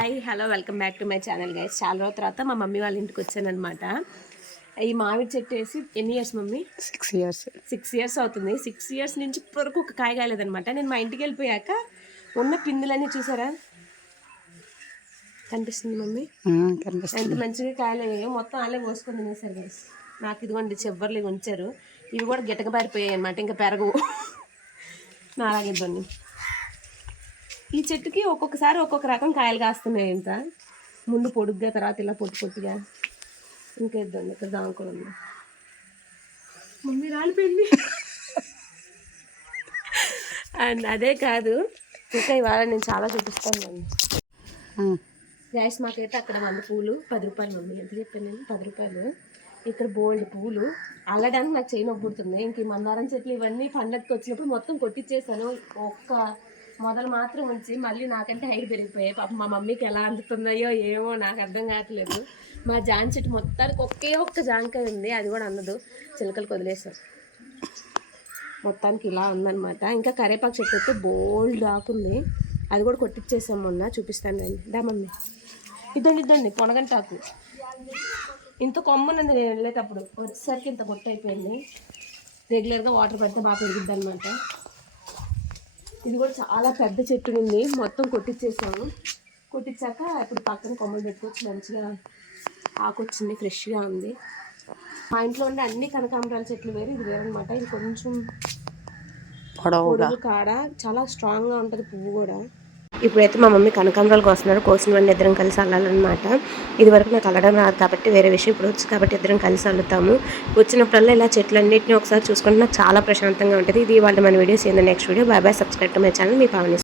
Hi hello welcome back to my channel guys. చాలా రోజుల తర్వాత మా మమ్మీ వాళ్ళ ఇంటికి వచ్చానమాట. ఈ మామిడి చెట్టు వేసి ఎన్ని ఇయర్స్ మమ్మీ? 6 ఇయర్స్ అవుతుంది. 6 ఇయర్స్ నుంచి ఇప్పటివరకు ఒక కాయ కాలేదనమాట. నేను మా ఇంటికి వెళ్ళిపోయాక ఉన్న పిందులన్నీ చూసారా, కనిపిస్తుంది మమ్మీ? ఎంత మంచిగా కాయలు అయ్యాయో. మొత్తం వాళ్ళే పోసుకొని తినేసారు గైస్. నాకు ఇదిగోండి చివర్లు ఉంచారు. ఇవి కూడా గిట్టక పారిపోయాయి అనమాట, ఇంకా పెరగవు. నాలాగిద్దండి. ఈ చెట్టుకి ఒక్కొక్కసారి ఒక్కొక్క రకం కాయలు కాస్తున్నాయి. ఇంత ముందు పొడుగ్గా, తర్వాత ఇలా పొట్టిగా. ఇంకా ఇద్దండి, ఇక్కడ దాంకొని ఉంది. మమ్మీ రాలిపోయింది. అండ్ అదే కాదు, ఇంకా ఇవాళ నేను చాలా చూపిస్తాను. గ్యాస్ మాకైతే అక్కడ 100 పూలు 10 రూపాయలు మమ్మీ. ఎంత చెప్పాను నేను? 10 రూపాయలు. ఇక్కడ బోల్డ్ పూలు అల్లడానికి నాకు చేయి నొప్పుడుతుంది. ఇంక ఈ మందారం చెట్లు ఇవన్నీ పండగకి వచ్చినప్పుడు మొత్తం కొట్టించేసాను. ఒక్క మొదలు మాత్రం ఉంచి మళ్ళీ నాకంటే హైట్ పెరిగిపోయాయి. పాపం మా మమ్మీకి ఎలా అందుతున్నాయో ఏమో నాకు అర్థం కావట్లేదు. మా జాన్ చెట్టు మొత్తానికి ఒక్క జాంకాయ ఉంది, అది కూడా అందదు. చిలకలకు వదిలేసాం. మొత్తానికి ఇలా ఉందన్నమాట. ఇంకా కరేపాకు చెట్టు అయితే బోల్డ్ ఆకుంది, అది కూడా కొట్టించేసాం మొన్న. చూపిస్తాను నేను. దా మమ్మీ, ఇద్దండి పొనగంటాకు. ఇంత కొమ్మనుంది. నేను వెళ్ళేటప్పుడు వచ్చేసరికి ఇంత కొట్టు అయిపోయింది. రెగ్యులర్గా వాటర్ పెడితే బాగా పెరుగుద్ది అనమాట. ఇది కూడా చాలా పెద్ద చెట్టు ఉంది, మొత్తం కొట్టించేసాము. కొట్టించాక ఇప్పుడు పక్కన కొమ్మలు పెట్టుకోవచ్చు. మంచిగా ఆకొచ్చింది, ఫ్రెష్గా ఉంది. మా ఇంట్లో ఉండే అన్ని కనకాంబరాల చెట్లు వేరు, ఇది వేరనమాట. ఇది కొంచెం పొడుగు కాడ, చాలా స్ట్రాంగ్గా ఉంటుంది పువ్వు కూడా. ఇప్పుడైతే మా మమ్మీ కనకాంబరాలు కోస్తున్నారు. కోసినవన్నీ ఇద్దరం కలిసి అల్లాలన్నమాట. ఇది వరకు నాకు అల్లడం రాదు కాబట్టి వేరే విషయం. ఇప్పుడు వచ్చు కాబట్టి ఇద్దరం కలిసి అల్లుతాము. వచ్చినప్పుడల్లా ఇలా చెట్లన్నింటినీ ఒకసారి చూసుకుంటే నాకు చాలా ప్రశాంతంగా ఉంటుంది. ఇది వాళ్ళ మన వీడియోస్ ఏంది. Next video. Bye bye. Subscribe to my channel. మీ పావని.